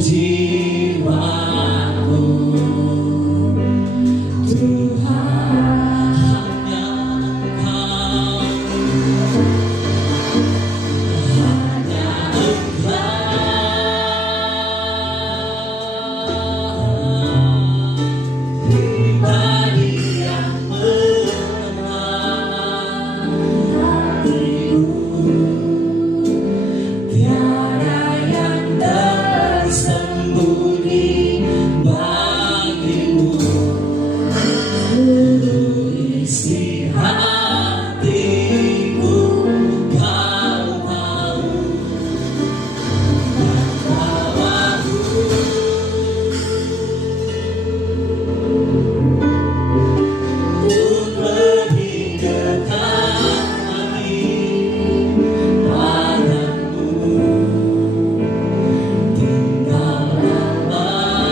jiwaku. Tuhan, hanya Engkau, hanya Engkau, pribadi yang mengenal hatiku. Tiada yang tersembunyi bagimu, seluruh isi hatiku Kau mau membawaku untuk lebih dekat lagi padamu. Tinggalkanlah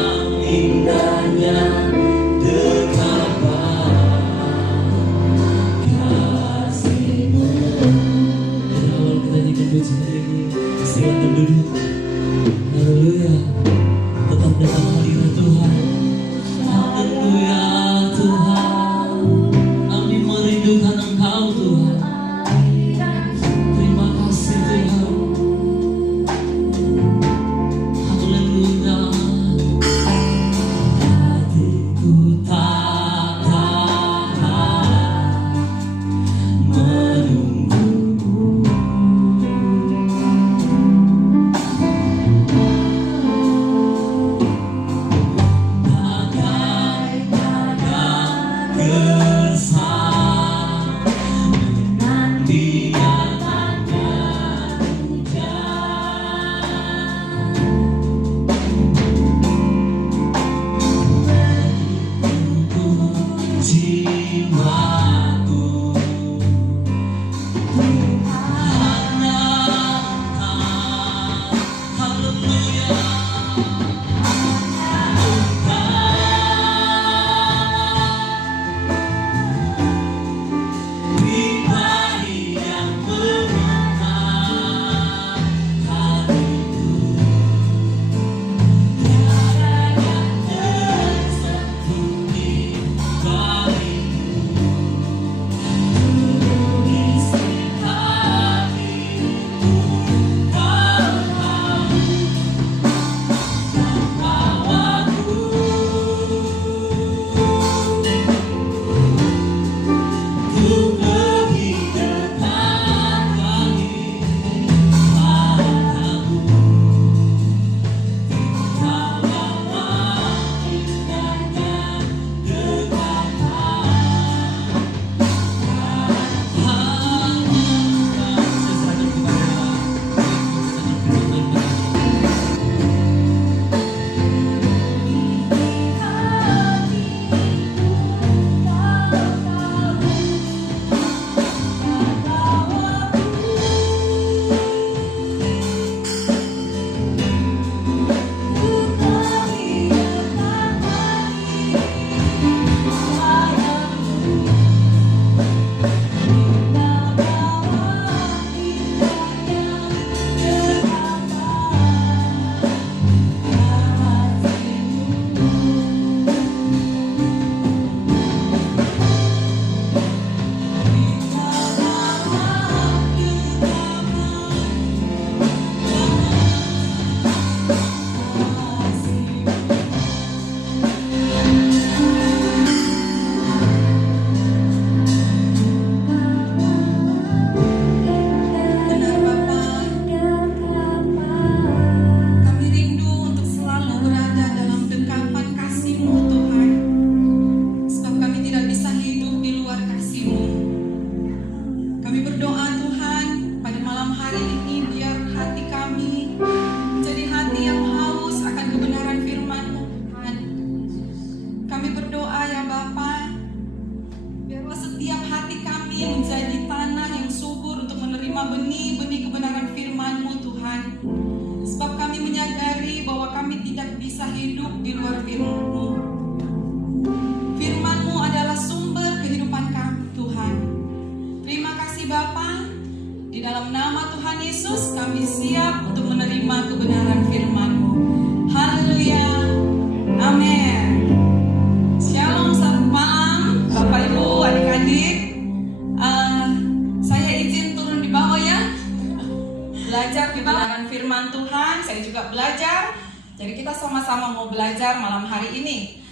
sama-sama mau belajar malam hari ini.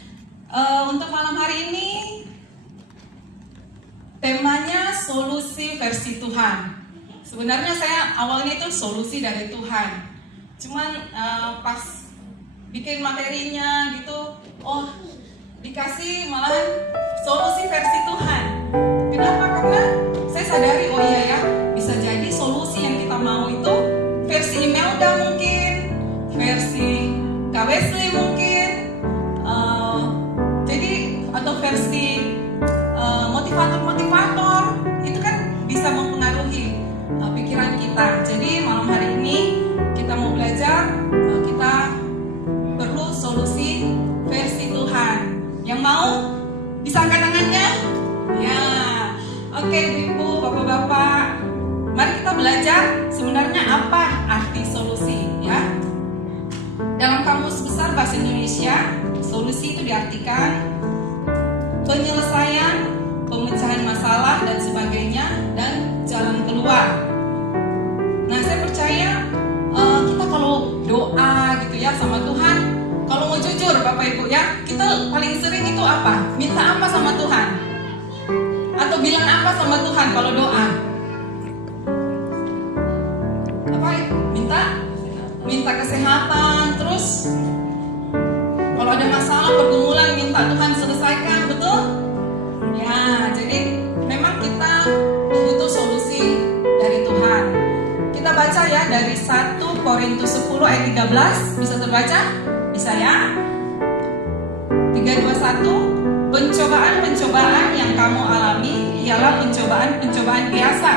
Untuk malam hari ini temanya solusi versi Tuhan. Sebenarnya saya awalnya itu solusi dari Tuhan. Cuman pas bikin materinya gitu, dikasih malahan solusi versi Tuhan. Kenapa? Karena saya sadari, oh iya ya, bisa jadi solusi yang kita mau itu versi Imelda mungkin, versi Kak Wesley mungkin, jadi atau versi motivator-motivator, itu kan bisa mempengaruhi pikiran kita. Jadi malam hari ini kita mau belajar, kita perlu solusi versi Tuhan. Yang mau bisa angkat tangannya? Ya, oke Ibu, Bapak-bapak, mari kita belajar sebenarnya apa arti solusi ya. Dalam Kamus Besar Bahasa Indonesia, solusi itu diartikan penyelesaian, pemecahan masalah dan sebagainya, dan jalan keluar. Nah, saya percaya kita kalau doa gitu ya sama Tuhan, kalau mau jujur Bapak Ibu ya, kita paling sering itu apa? Minta apa sama Tuhan? Atau bilang apa sama Tuhan kalau doa? Apa? Minta kesehatan, terus kalau ada masalah pergumulan minta Tuhan selesaikan, betul? Ya, jadi memang kita butuh solusi dari Tuhan. Kita baca ya dari 1 Korintus 10 ayat 13, bisa terbaca? Bisa ya? 321, pencobaan-pencobaan yang kamu alami ialah pencobaan-pencobaan biasa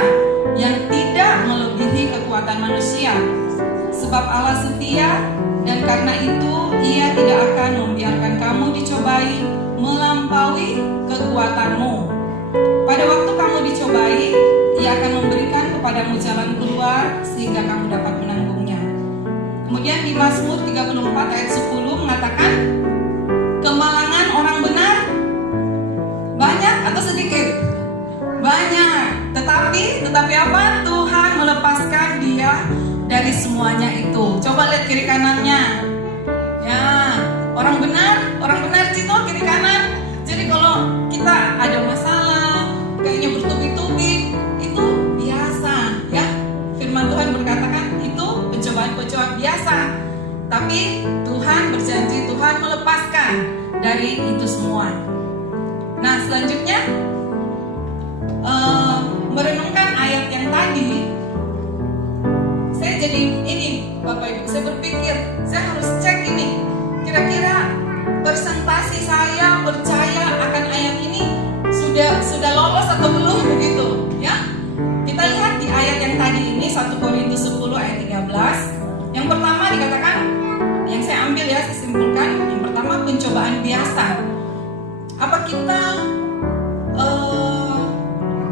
yang tidak melebihi kekuatan manusia. Sebab Allah setia, dan karena itu Ia tidak akan membiarkan kamu dicobai melampaui kekuatanmu. Pada waktu kamu dicobai, Ia akan memberikan kepadamu jalan keluar sehingga kamu dapat menanggungnya. Kemudian di Mazmur 34 ayat 10 mengatakan, kemalangan orang benar banyak atau sedikit? Banyak. Tetapi apa? Tuhan melepaskan dia dari semuanya itu. Coba lihat kiri kanannya. Ya, orang benar Cito, kiri kanan. Jadi kalau kita ada masalah, kayaknya bertubi-tubi, itu biasa ya. Firman Tuhan berkatakan itu pencobaan-pencobaan biasa. Tapi Tuhan berjanji, Tuhan melepaskan dari itu semua. Nah, selanjutnya merenungkan ayat yang tadi, saya jadi ini Bapak Ibu, saya berpikir saya harus cek ini, kira-kira presentasi saya percaya akan ayat ini sudah lolos atau belum begitu ya. Kita lihat di ayat yang tadi ini 1 Korintus 10 ayat 13. Yang pertama dikatakan, yang saya ambil ya, saya simpulkan, yang pertama pencobaan biasa. Apa kita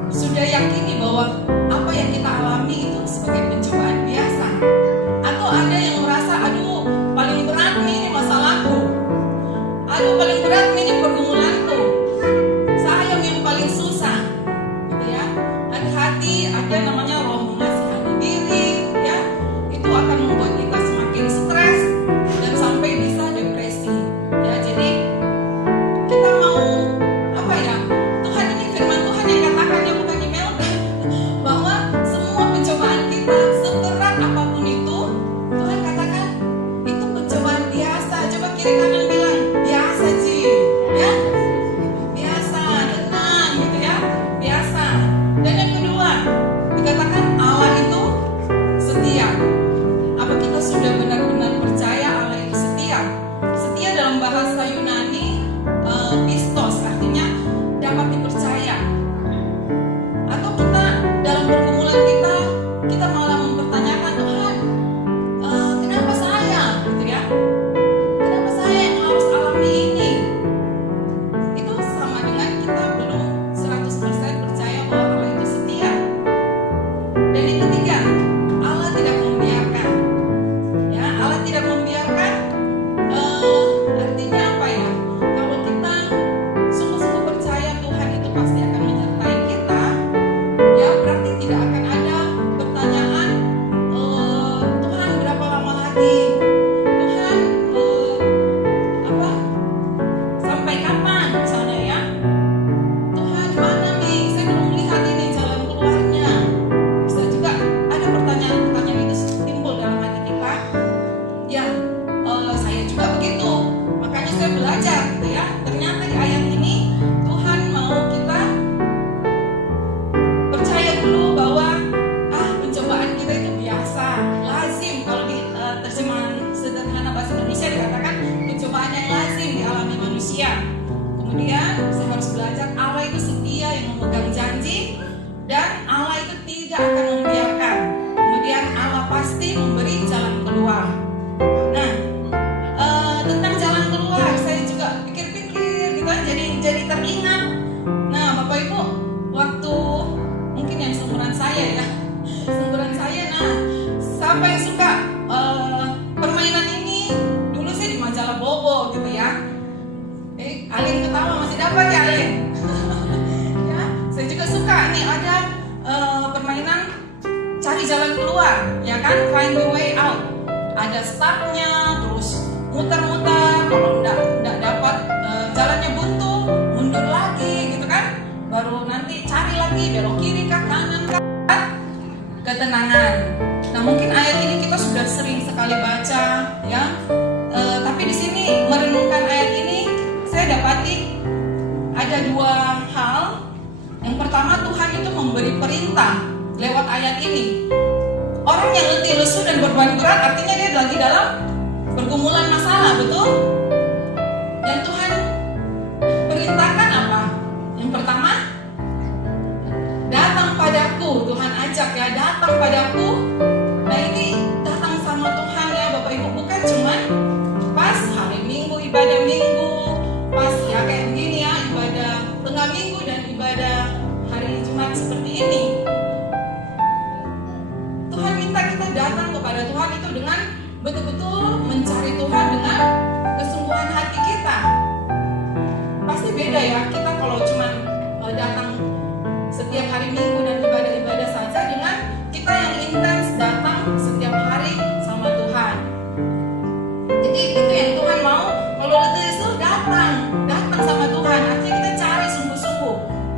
sudah yakini bahwa apa yang kita alami itu sebagai pencobaan biasa? Atau ada yang merasa, aduh paling berat nih ini masalahku, aduh paling berat nih ini pergumulanku, saya yang paling susah gitu ya. Hati-hati, ada namanya roh mengasihani diri ya, itu akan membuat kita semakin stres dan sampai bisa depresi ya. Jadi kita mau apa ya, Tuhan ini firman Tuhan yang katakannya bukan email gitu ya. Alin ketawa masih dapat ya Alin. Ya, saya juga suka nih ada permainan cari jalan keluar, ya kan, find the way out. Ada startnya, terus muter-muter, kalau nggak dapat jalannya buntu, mundur lagi gitu kan, baru nanti cari lagi belok kiri ke kanan ke ketenangan. Nah mungkin ayat ini kita sudah sering sekali baca ya, tapi di sini merenungkan ayat ini saya dapati ada dua hal. Yang pertama, Tuhan itu memberi perintah lewat ayat ini. Orang yang letih lesu dan beban berat artinya dia lagi dalam pergumulan masalah, betul? Yang Tuhan perintahkan apa? Yang pertama, datang padaku. Tuhan ajak ya, datang padaku. Nah ini datang sama Tuhan ya Bapak Ibu, bukan cuman pas hari Minggu, ibadah Minggu, pas ya kayak begini ya, ibadah tengah minggu dan ibadah hari Jumat seperti ini. Tuhan minta kita datang kepada Tuhan itu dengan betul-betul mencari Tuhan dengan kesungguhan hati kita. Pasti beda ya kita kalau cuman datang setiap hari Minggu dan ibadah-ibadah saja dengan kita yang intens datang setiap hari sama Tuhan. Jadi itu yang Tuhan mau. Kalau letih itu datang sama Tuhan. Artinya kita cari sungguh-sungguh.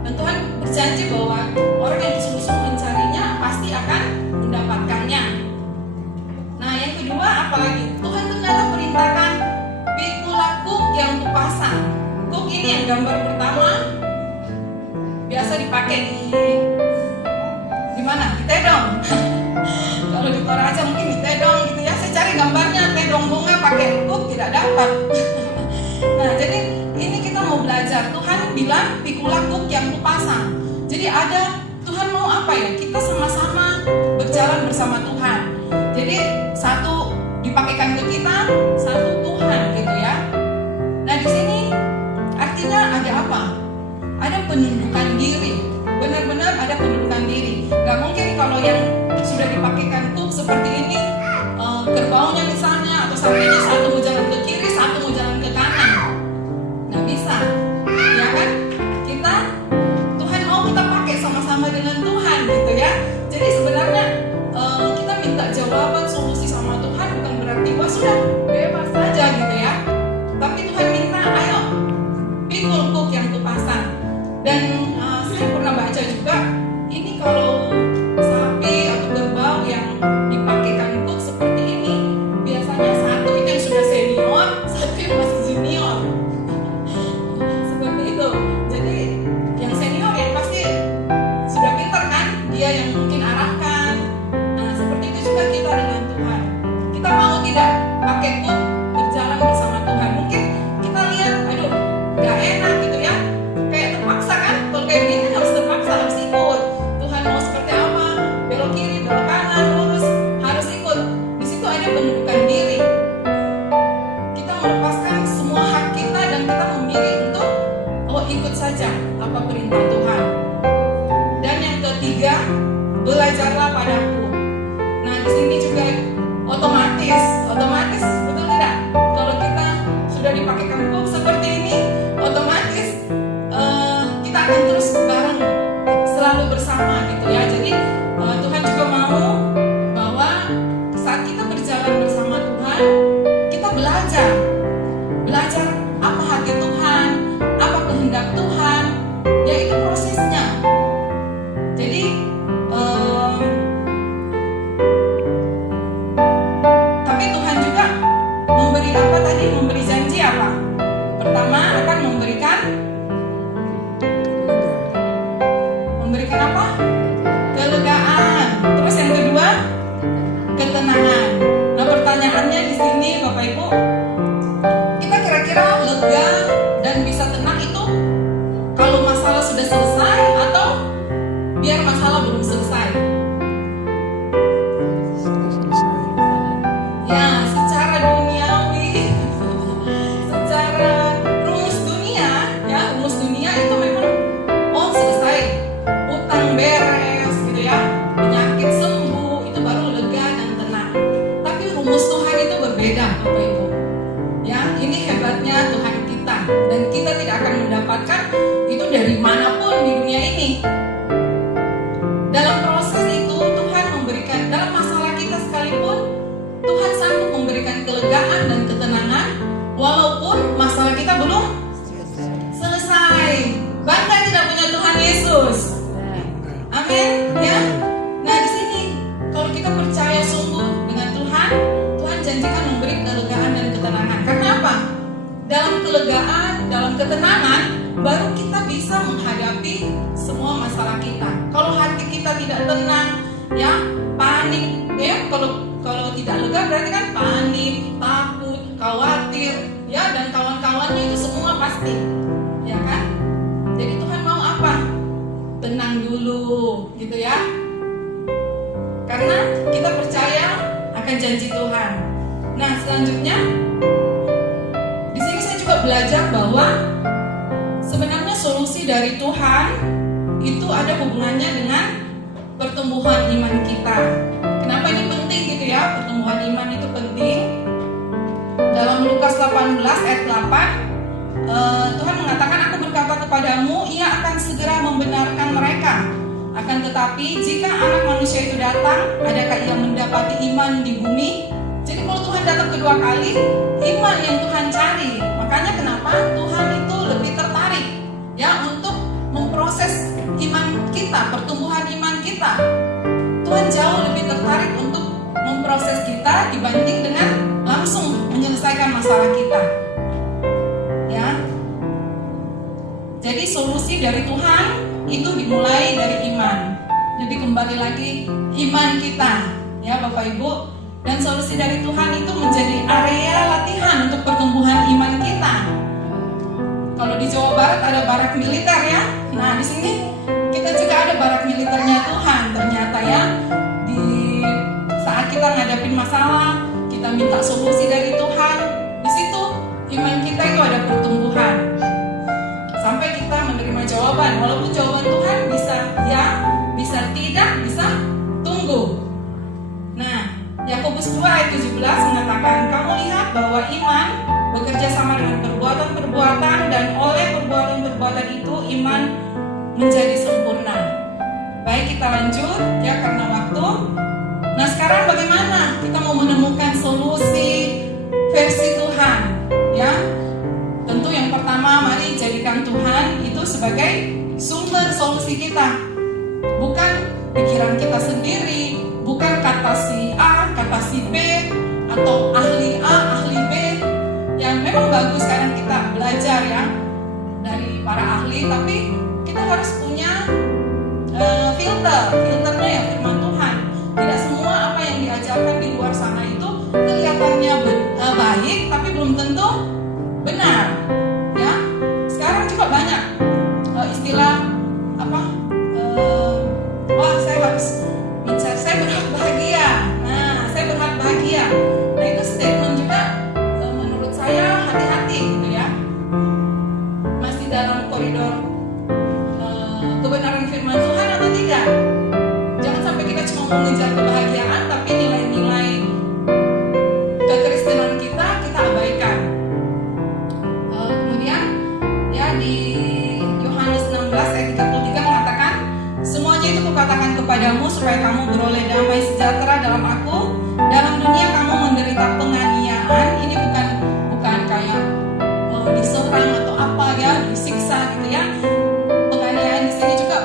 Dan Tuhan berjanji bahwa orang yang sungguh-sungguh mencarinya pasti akan mendapatkannya. Nah yang kedua apalagi? Tuhan ternyata perintahkan pikulah kuk yang kupasang. Kuk ini yang gambar pertama biasa dipakai di mana? Di tedong. Kalau di Toraja mungkin di tedong gitu ya. Saya cari gambarnya tedong bunga pakai kuk tidak dapat. Nah jadi ini kita mau belajar. Tuhan bilang pikulah kuk yang kupasang. Jadi ada Tuhan mau apa ya? Kita sama-sama berjalan bersama Tuhan. Jadi satu dipakaikan ke kita, satu Tuhan gitu ya. Nah di sini artinya ada apa? Ada penundukan diri. Benar-benar ada penundukan diri. Gak mungkin kalau yang sudah dipakaikan kuk seperti ini, kerbaunya misalnya atau sapinya satu mau jalan ke kiri, satu mau jalan ke kanan. Nggak bisa, ya kan? Tuhan mau kita pakai sama-sama dengan Tuhan gitu ya. Jadi sebenarnya kita minta jawaban solusi sama Tuhan bukan berarti wah sudah bebas saja gitu ya. Tapi Tuhan minta ayo pikul kuk yang kupasang. Dan saya pernah baca juga ini kalau sapi atau kerbau yang dipakaikan kuk seperti ini biasanya satu itu yang sudah saya dan kita tidak akan mendapatkan itu dari manapun di dunia ini. Dalam proses itu Tuhan memberikan, dalam masalah kita sekalipun Tuhan sanggup memberikan kelegaan dan ketenangan walaupun masalah kita belum selesai. Bangga tidak punya Tuhan Yesus. Amin ya. Nah di sini kalau kita percaya sungguh dengan Tuhan, Tuhan janjikan memberi kelegaan dan ketenangan. Karena apa? Dalam kelegaan, dalam ketenangan, baru kita bisa menghadapi semua masalah kita. Kalau hati kita tidak tenang, ya panik, ya kalau tidak lega berarti kan panik, takut, khawatir, ya dan kawan-kawannya itu semua pasti, ya kan? Jadi Tuhan mau apa? Tenang dulu, gitu ya. Karena kita percaya akan janji Tuhan. Nah selanjutnya di sini saya juga belajar bahwa sebenarnya solusi dari Tuhan itu ada hubungannya dengan pertumbuhan iman kita. Kenapa ini penting gitu ya? Pertumbuhan iman itu penting. Dalam Lukas 18 ayat 8 Tuhan mengatakan, aku berkata kepadamu, ia akan segera membenarkan mereka. Akan tetapi jika anak manusia itu datang, adakah ia mendapati iman di bumi? Jadi kalau Tuhan datang kedua kali, iman yang Tuhan cari. Makanya kenapa Tuhan itu lebih tertarik ya untuk memproses iman kita, pertumbuhan iman kita. Tuhan jauh lebih tertarik untuk memproses kita dibanding dengan langsung menyelesaikan masalah kita. Ya. Jadi solusi dari Tuhan itu dimulai dari iman. Jadi kembali lagi iman kita, ya Bapak Ibu. Dan solusi dari Tuhan itu menjadi area latihan untuk pertumbuhan iman kita. Kalau di Jawa Barat ada barak militer ya. Nah di sini kita juga ada barak militernya Tuhan. Ternyata ya di saat kita ngadapin masalah, kita minta solusi dari Tuhan. Di situ iman kita itu ada pertumbuhan. Sampai kita menerima jawaban. Walaupun jawaban Tuhan bisa ya, bisa tidak, bisa tunggu. Nah Yakobus 2 ayat 17 mengatakan, kamu lihat bahwa iman bekerja sama dengan perbuatan-perbuatan, dan oleh perbuatan-perbuatan itu iman menjadi sempurna. Baik, kita lanjut ya karena waktu. Nah sekarang bagaimana kita mau menemukan solusi versi Tuhan ya? Tentu yang pertama, mari jadikan Tuhan itu sebagai sumber solusi kita, bukan pikiran kita sendiri, bukan kata si A, kata si B, atau ahli A, ahli B. Yang memang bagus sekarang kita belajar ya dari para ahli, tapi kita harus punya filternya ya firman Tuhan. Tidak semua apa yang diajarkan di luar sana itu kelihatannya baik, tapi belum tentu benar. Ya, sekarang juga banyak istilah apa? Wah, saya harus bicara, saya berhak bahagia. Nah, saya berhak bahagia. Nah, itu statement juga menurut saya hati-hati gitu ya. Masih dalam koridor kebenaran firman Tuhan atau tidak? Jangan sampai kita cuma mengejar kebahagiaan, tapi nilai-nilai kekristenan kita abaikan. Kemudian ya di Yohanes 16 ayat 33 mengatakan, semuanya itu kukatakan kepadamu supaya kamu beroleh damai sejahtera dalam aku. Dalam dunia kamu menderita penganiayaan. Ini bukan kayak diserang atau apa ya, disiksa gitu ya. Penganiayaan di sini juga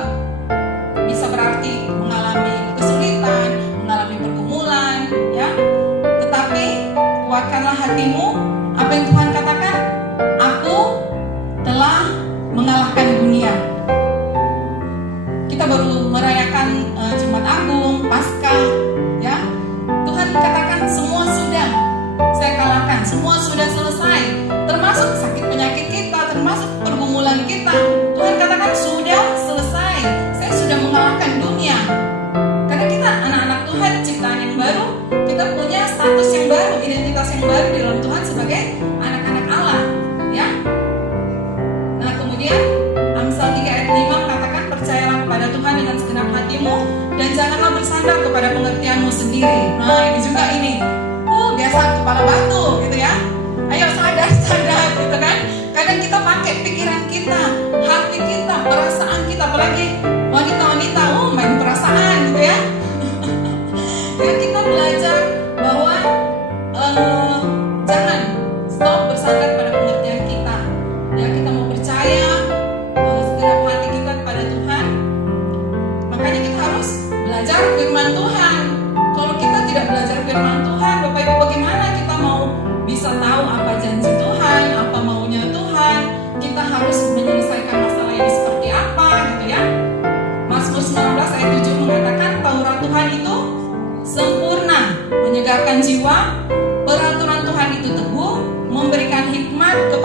bisa berarti mengalami kesulitan, mengalami pergumulan ya. Tetapi kuatkanlah hatimu. Apa yang Tuhan katakan? Aku telah mengalahkan dunia. Kita baru merayakan Jumat Agung, Paskah, ya. Tuhan katakan semua sudah saya kalahkan, semua sudah selesai, termasuk sakit penyakit kita, termasuk pergumulan kita. Tuhan katakan sudah selesai, saya sudah mengalahkan dunia. Karena kita anak-anak Tuhan, ciptaan yang baru, kita punya status yang baru, identitas yang baru di dalam Tuhan.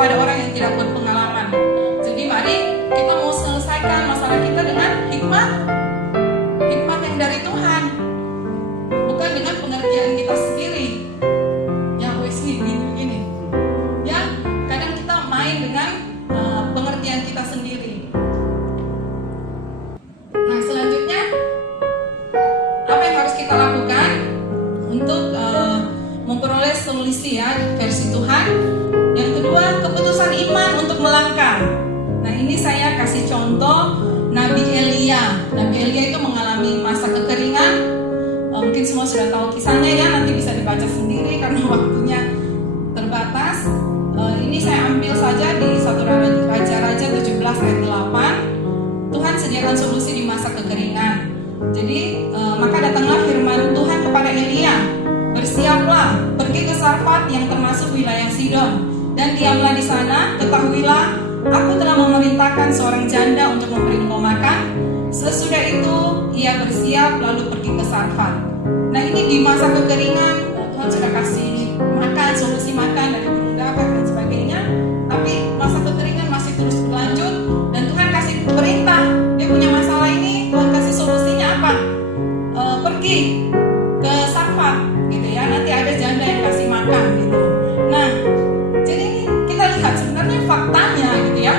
kepada orang yang tidak berpengalaman. Jadi mari kita mau selesaikan masalah kita dengan hikmat yang dari Tuhan, bukan dengan pengertian kita sendiri. Ya wes gini. Ya, kadang kita main dengan pengertian kita sendiri. Nah, selanjutnya apa yang harus kita lakukan untuk memperoleh solusi ya versi Tuhan? Yang kedua, keputusan iman untuk melangkah. Nah, ini saya kasih contoh Nabi Elia. Nabi Elia itu mengalami masa kekeringan. Mungkin semua sudah tahu kisahnya ya, nanti bisa dibaca sendiri karena waktunya terbatas. Ini saya ambil saja di 1 Raja-Raja 17 ayat 8. Tuhan sediakan solusi di masa kekeringan. Jadi maka datanglah firman Tuhan kepada Elia, bersiaplah, pergi ke Sarfat yang termasuk wilayah Sidon, dan diamlah di sana. Ketahuilah, aku telah memerintahkan seorang janda untuk memberi engkau makan. Sesudah itu ia bersiap lalu pergi ke Sarfat. Nah, ini di masa kekeringan Tuhan sudah kasih makan, solusi makan dari burung gagak dan sebagainya. Tapi masa kekeringan masih terus berlanjut dan Tuhan kasih perintah. Dia punya masalah ini, Tuhan kasih solusinya apa? Pergi ke Sarfat gitu ya. Nanti ada janda yang kasih makan gitu. Nah, jadi ini kita lihat sebenarnya faktanya gitu ya.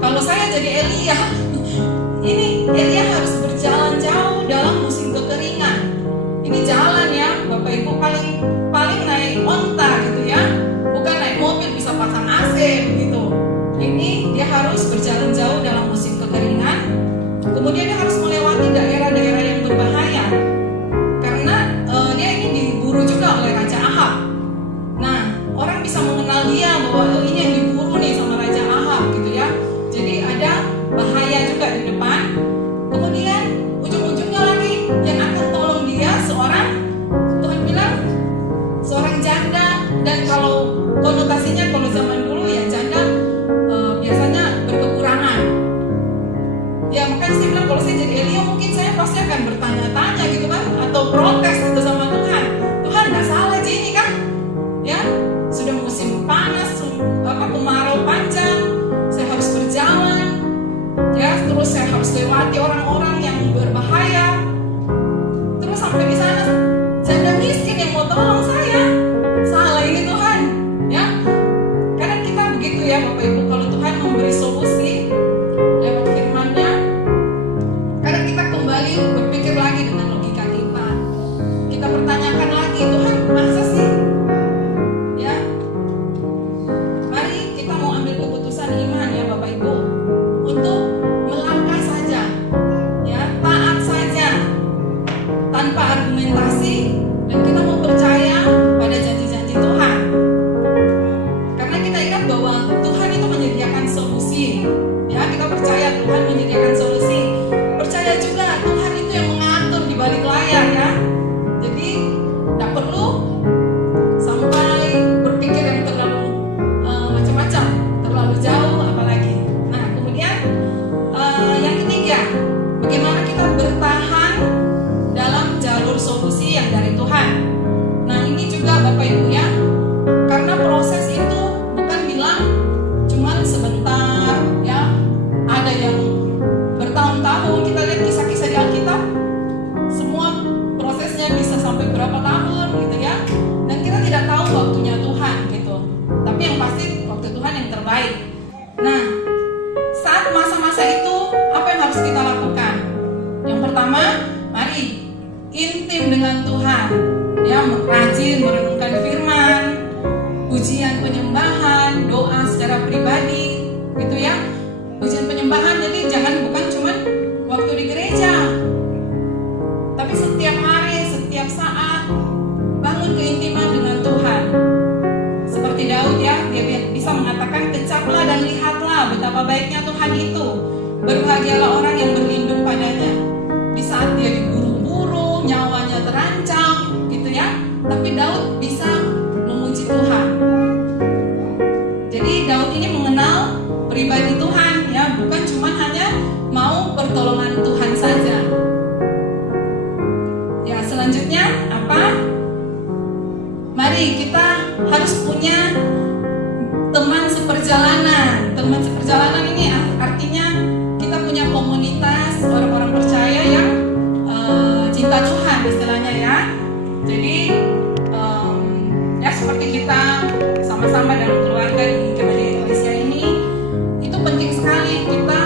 Kalau saya jadi Elia, ini Elia harus berjalan jauh dalam musim kekeringan. Ini jalan ya, Bapak Ibu, paling naik onta gitu ya. Bukan naik mobil bisa pasang AC begitu. Ini dia harus berjalan jauh dalam musim kekeringan. Kemudian dia harus melewati daerah-daerah yang berbahaya. Karena dia ini diburu juga oleh Raja Ahab. Nah, orang bisa mengenal dia bahwa ini yang diburu nih sama Raja Ahab gitu ya. Jadi ada bahaya juga di depan. Kemudian ujung-ujungnya lagi yang akan tolong dia Tuhan bilang seorang janda. Dan kalau konotasinya kalau zaman dulu ya janda biasanya berkekurangan. Ya makanya saya bilang kalau saya jadi Elia mungkin saya pasti akan bertanya-tanya gitu kan, atau protes gitu sama Tuhan. Tuhan nggak salah aja ini kan? Ya sudah musim panas, kemarau panjang, saya harus berjalan. Ya terus saya harus lewati orang-orang yang berbahaya. Terus sampai di sana janda miskin yang mau tolong saya. Salah ini Tuhan. Ya kadang kita begitu ya Bapak Ibu, kalau Tuhan memberi solusi lewat firman-Nya, kadang kita kembali berpikir lagi dengan logika kita. Kita pertanyakan lagi, Tuhan masa sih? Ya, mari kita mau ambil keputusan iman ya Bapak Ibu, untuk melangkah saja, ya taat saja, tanpa argumentasi, dan kita mau percaya pada janji-janji Tuhan. Karena kita ingat bahwa Tuhan itu menyediakan solusi. Ya, kita percaya Tuhan menyediakan solusi. Percaya juga Tuhan itu yang mengatur di balik layar ya. Jadi tidak perlu sampai berpikir yang terlalu macam-macam, terlalu jauh apalagi. Nah, kemudian yang ketiga, bagaimana kita bertahan dalam jalur solusi yang dari Tuhan. Nah, ini juga Bapak Ibu ya, karena proses itu bukan bilang cuman sebentar ya. Ada yang bertahun-tahun. Kita lihat kisah-kisah di Alkitab, semua prosesnya bisa sampai berapa tahun gitu ya. Dan kita tidak tahu waktunya Tuhan gitu. Tapi yang pasti waktu Tuhan yang terbaik. Nah, saat masa-masa itu apa yang harus kita lakukan? Yang pertama, mari intim dengan Tuhan. Ya, rajin merenungkan firman, pujian penyembahan, doa secara pribadi gitu ya. Pujian penyembahan, jadi bukan cuma waktu di gereja, tapi setiap hari, setiap saat bangun keintiman dengan Tuhan. Seperti Daud ya, dia bisa mengatakan, kecaplah dan lihatlah betapa baiknya Tuhan itu. Berbahagialah orang yang berlindung padanya. Di saat dia diburu-buru, nyawanya terancam gitu ya, tapi Daud bisa memuji Tuhan. Jadi Daud ini mengenal pribadi Tuhan ya, bukan cuma hanya mau pertolongan Tuhan saja. Ya, selanjutnya apa? Mari kita harus punya teman seperjalanan perjalanan ini artinya kita punya komunitas orang-orang percaya yang cinta Tuhan istilahnya ya. Jadi ya seperti kita sama-sama dalam keluarga di Gereja Indonesia ini, itu penting sekali kita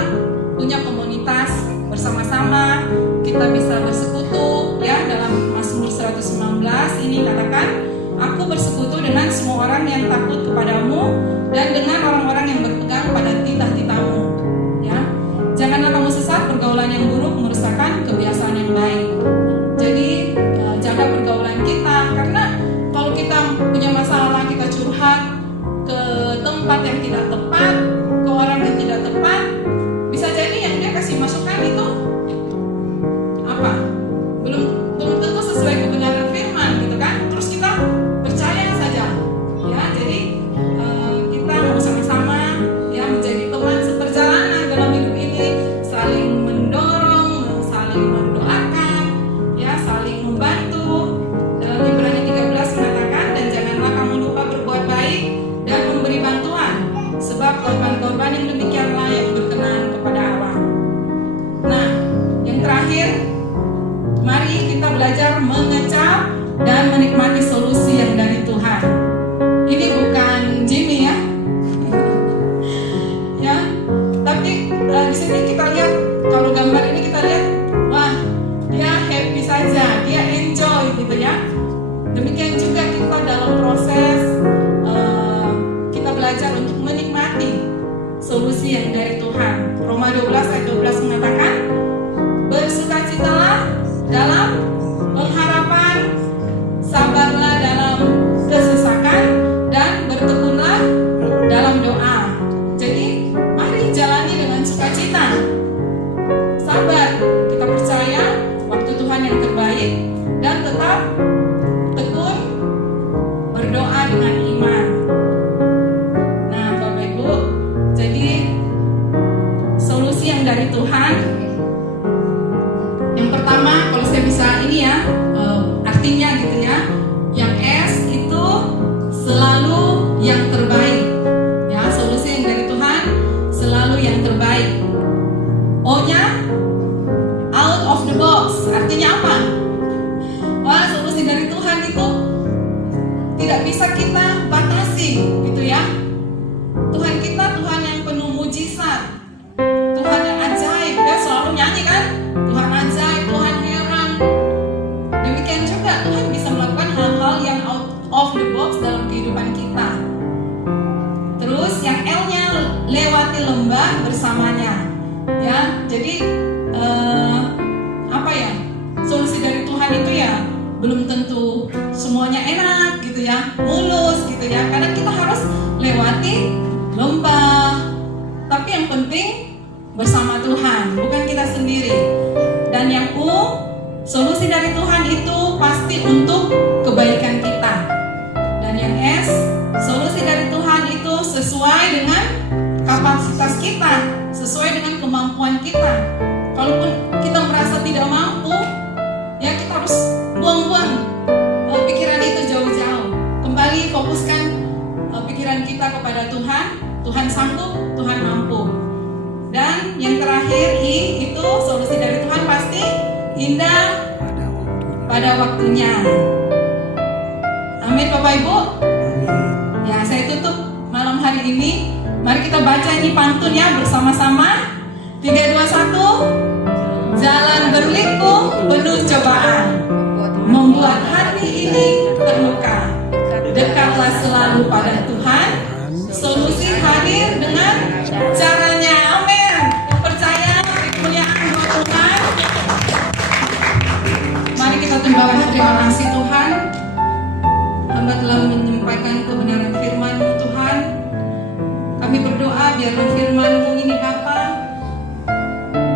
punya komunitas bersama-sama. Kita bisa bersekutu ya. Dalam Mazmur 119 ini katakan, aku bersekutu dengan semua orang yang takut kepadamu dan dengan orang-orang yang berpegang pada titah-titahmu ya. Janganlah kamu sesat pergaulan yang buruk merusakkan kebiasaan yang baik. Jadi jaga pergaulan kita, karena kalau kita punya masalah, kita curhat ke tempat yang tidak tepat, ke orang yang tidak tepat, bisa jadi yang dia kasih masukan itu apa? Belum tentu sesuai kebenaran firman gitu kan. Terus kita percaya saja ya. Jadi kita mau sama-sama ya menjadi teman seperjalanan dalam hidup ini, saling mendorong, saling mendoakan ya, saling membantu. Dalam Ibrani 13 mengatakan, dan janganlah kamu lupa berbuat baik dan memberi bantuan, sebab korban-korban yang demikianlah yang berkenan kepada Allah. Nah, yang terakhir, mari kita belajar mengecap dan menikmati solusi yang dari Tuhan. Ini bukan Jimmy ya. Ya, tapi di sini kita lihat, kalau gambar ini kita lihat, wah, dia happy saja, dia enjoy gitu ya. Demikian juga kita dalam proses kita belajar untuk menikmati solusi yang dari Tuhan. Roma 12 ayat 12 mengatakan, bersukacitalah dalam pengharapan, sabarlah dalam kesesakan, dan bertekunlah dalam doa. Jadi mari jalani dengan sukacita, sabar, kita percaya waktu Tuhan yang terbaik, dan tetap tekun berdoa dengan iman. Nah Bapak Ibu, jadi solusi yang dari Tuhan, yang pertama kalau saya bisa ini ya, artinya gitu ya. Yang S itu selalu yang terbaik ya, solusi yang dari Tuhan selalu yang terbaik. O nya out of the box, artinya apa? Wah, solusi dari Tuhan itu tidak bisa kita batasi gitu ya. Tuhan kita Tuhan yang penuh mujizat, Tuhan yang ajaib. Dia selalu nyanyi kan, Tuhan ajaib, Tuhan heran. Demikian juga Tuhan bisa melakukan hal-hal yang out of the box dalam kehidupan kita. Terus yang L-nya lewati lembah bersamanya ya. Jadi apa ya, solusi dari Tuhan itu ya belum tentu semuanya enak gitu ya, mulus gitu ya. Karena kita harus lewati lembah, tapi yang penting bersama Tuhan, bukan kita sendiri. Dan yang U, solusi dari Tuhan itu pasti untuk kebaikan kita. Dan yang S, solusi dari Tuhan itu sesuai dengan kapasitas kita, sesuai dengan kemampuan kita. Kalaupun kita merasa tidak mampu, ya kita harus buang-buang pikiran itu jauh-jauh. Kembali fokuskan pikiran kita kepada Tuhan. Tuhan sanggup, Tuhan mampu. Dan yang terakhir I, itu solusi dari Tuhan pasti indah pada waktunya. Amin Bapak Ibu. Ya, saya tutup malam hari ini. Mari kita baca ini pantun ya bersama-sama. 3, 2, 1. Jalan berliku penuh cobaan, membuat hati ini terluka. Dekatlah selalu pada Tuhan, solusi hadir dengan caranya. Amin. Percaya kemuliaan buat Tuhan. Mari kita tumbahkan terima kasih Tuhan. Hamba telah menyampaikan kebenaran firman-Mu Tuhan. Kami berdoa biarlah firman-Mu ini Bapa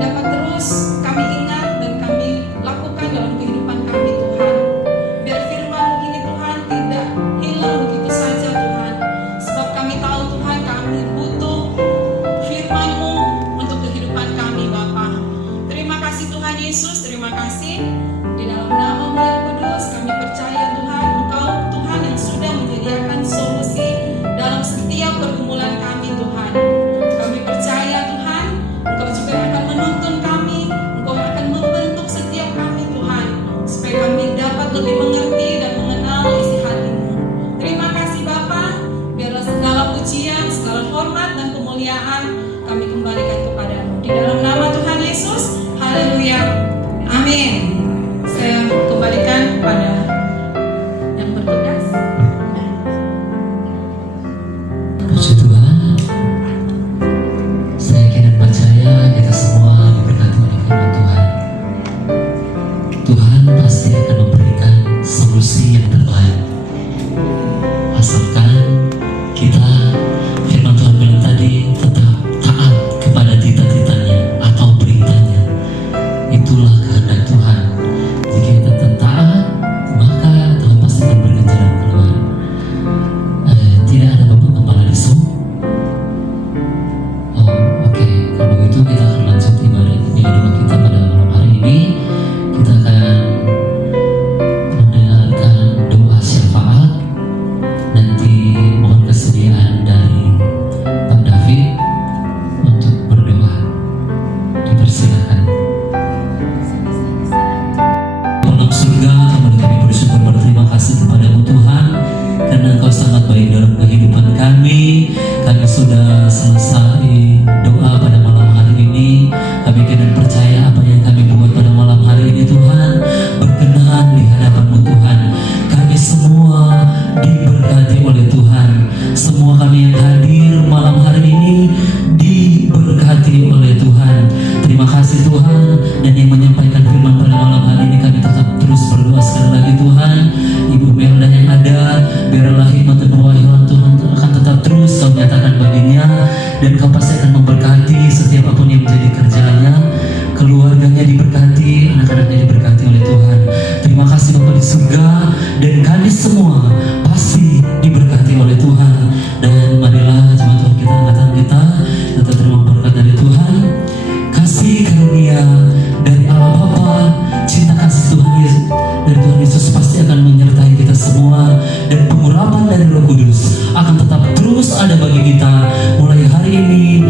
dapat terus kami ingat dan kami lakukan dalam kehidupan kami Tuhan. Biar firman-Mu ini Tuhan tidak hilang begitu saja Tuhan. Sebab kami tahu Tuhan kami butuh firman-Mu untuk kehidupan kami Bapa. Terima kasih Tuhan Yesus, terima kasih. Di dalam nama-Mu yang kudus kami percaya Tuhan, Engkau Tuhan yang sudah menyediakan solusi dalam setiap pergumulan kami Tuhan. Kami percaya kemuliaan kami kembalikan kepadamu. Di dalam nama Tuhan Yesus, haleluya, amin. Saya kembalikan kepada yang bertugas. Puji Tuhan. Saya yakin dan percaya kita semua diberkati oleh firman Tuhan. Tuhan pasti akan memberikan solusi yang terbaik. Asalkan kita, firman Tuhan bilang tadi, tetap taat kepada titah-titahnya atau perintahnya. Itulah kehendak Tuhan. Jika kita tetap taat, maka Tuhan pasti akan memberikan jalan keluar. Tidak ada Bapak Kepala di Zoom? Oh, oke. Kalau begitu kita akan lanjut ibadah kita pada malam hari ini. Kita akan mendengarkan doa syafaat. Nanti mohon kesediaan dari Pak David untuk berdoa. Dipersilakan. Dalam surga, kami bersyukur berterima kasih kepadamu Tuhan, karena Engkau sangat baik dalam kehidupan kami. Kami sudah selesai doa pada malam hari ini. Kami kena percaya apa yang kami buat pada malam hari ini Tuhan berkenan di hadapan-Mu Tuhan. Kami semua diberkati oleh Tuhan. Semua kami yang hadir malam hari ini diberkati oleh Tuhan. Terima kasih Tuhan. Dan yang menyampaikan firman pada malam hari ini, kami tetap terus berdoa sekali lagi Tuhan. Ibu Melda yang ada, biarlah hikmat dan pewahyuan Tuhan akan tetap terus Kau nyatakan baginya, dan Kau pasti akan memberkati setiap apapun yang menjadi kerjanya, keluarganya diberkati, anak-anaknya diberkati oleh Tuhan. Terima kasih Bapa di surga, dan kami semua pasti diberkati oleh Tuhan. Dan marilah jemaat Tuhan kita, angkatan kita terima berkat dari Tuhan, kasih karunia dari Allah Bapa, cinta kasih Tuhan Yesus dari Tuhan Yesus pasti akan menyertai kita semua, dan pengurapan dari Roh Kudus akan tetap terus ada bagi kita mulai hari ini,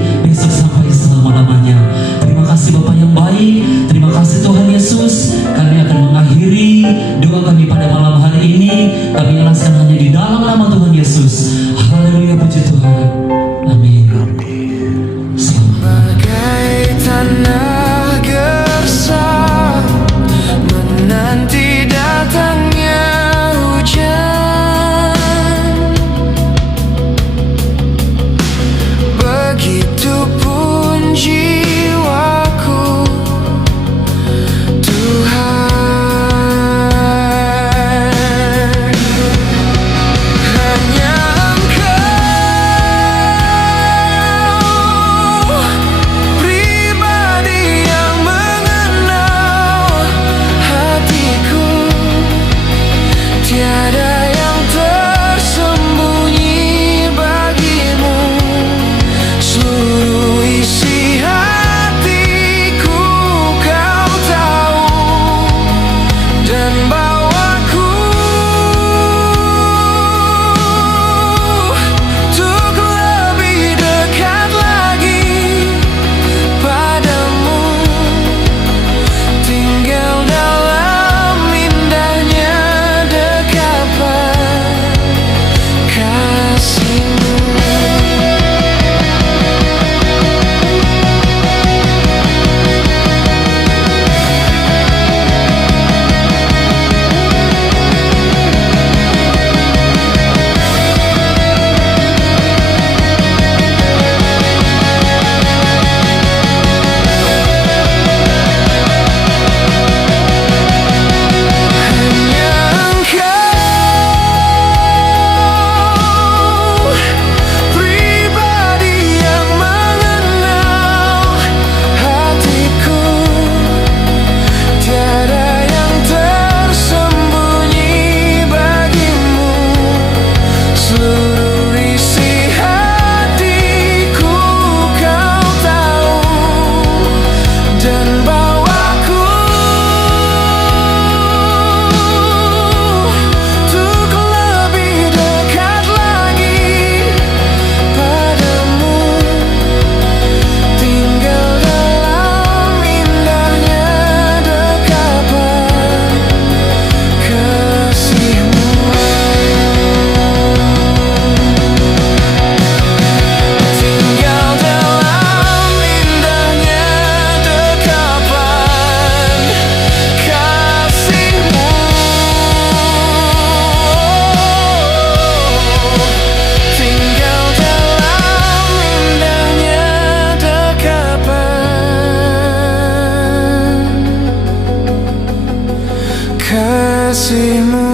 kasih-Mu